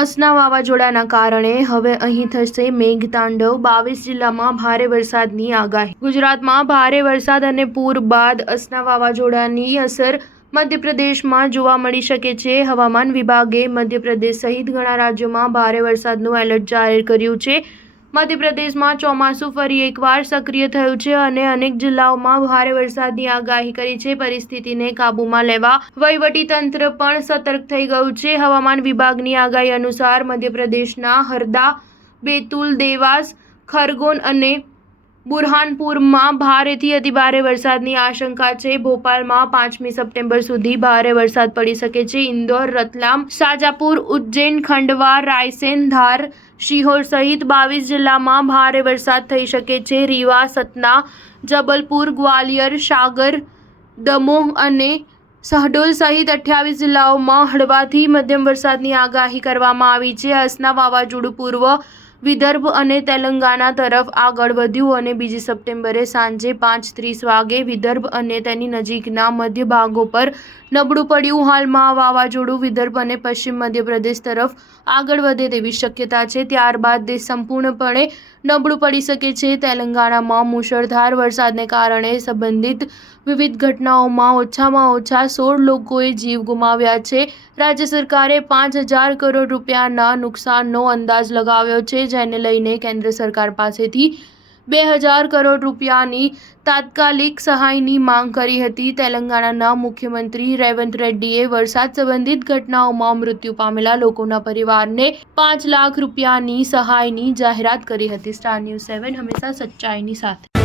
અસના વાવાઝોડાના કારણે હવે અહીં થશે મેઘતાંડવ। 22 જિલ્લામાં ભારે વરસાદની આગાહી। ગુજરાતમાં ભારે વરસાદ અને પૂર બાદ અસના વાવાઝોડાની અસર મધ્યપ્રદેશમાં જોવા મળી શકે છે। હવામાન વિભાગે મધ્યપ્રદેશ સહિત ઘણા રાજ્યોમાં ભારે વરસાદનું એલર્ટ જાહેર કર્યું છે। મધ્યપ્રદેશમાં ચોમાસું ફરી એકવાર સક્રિય થયું છે અને અનેક જિલ્લાઓમાં ભારે વરસાદની આગાહી કરી છે। પરિસ્થિતિને કાબૂમાં લેવા વહીવટીતંત્ર પણ સતર્ક થઈ ગયું છે। હવામાન વિભાગની આગાહી અનુસાર મધ્યપ્રદેશના હરદા, બેતુલ, દેવાસ, ખરગોન અને બુરહાનપુરમાં ભારેથી અતિભારે વરસાદની આશંકા છે। ભોપાલમાં 5મી સપ્ટેમ્બર સુધી ભારે વરસાદ પડી શકે છે। ઇન્દોર, રતલામ, શાજાપુર, ઉજ્જૈન, ખંડવા, રાયસેન, ધાર, શિહોર સહિત 22 જિલ્લામાં ભારે વરસાદ થઈ શકે છે। રીવા, સતના, જબલપુર, ગ્વાલિયર, સાગર, દમોહ અને શહડોલ સહિત 28 જિલ્લાઓમાં હળવાથી મધ્યમ વરસાદની આગાહી કરવામાં આવી છે। અસના વાવાઝોડું પૂર્વ વિદર્ભ અને તેલંગાણા તરફ આગળ વધ્યું અને 2 સપ્ટેમ્બરે સાંજે 5:30 વાગે વિદર્ભ અને તેની નજીકના મધ્ય ભાગો પર નબળું પડ્યું। હાલમાં આ વાવાઝોડું વિદર્ભ અને પશ્ચિમ મધ્યપ્રદેશ તરફ આગળ વધે તેવી શક્યતા છે। ત્યારબાદ દેશ સંપૂર્ણપણે નબળું પડી શકે છે। તેલંગાણામાં મુશળધાર વરસાદને કારણે સંબંધિત વિવિધ ઘટનાઓમાં ઓછામાં ઓછા 16 લોકોએ જીવ ગુમાવ્યા છે। રાજ્ય સરકારે 5,000 કરોડ રૂપિયાના નુકસાનનો અંદાજ લગાવ્યો છે, જેને લઈને કેન્દ્ર સરકાર પાસેથી 2,000 કરોડ રૂપિયાની તાત્કાલિક સહાયની માંગ કરી હતી। તેલંગાણાના મુખ્યમંત્રી રેવંત રેડ્ડીએ વરસાદ સંબંધિત ઘટનાઓમાં મૃત્યુ પામેલા લોકોના પરિવારને 5 લાખ રૂપિયાની સહાયની જાહેરાત કરી હતી। સ્ટાર ન્યૂઝ 7 હંમેશા સચ્ચાઈની સાથે।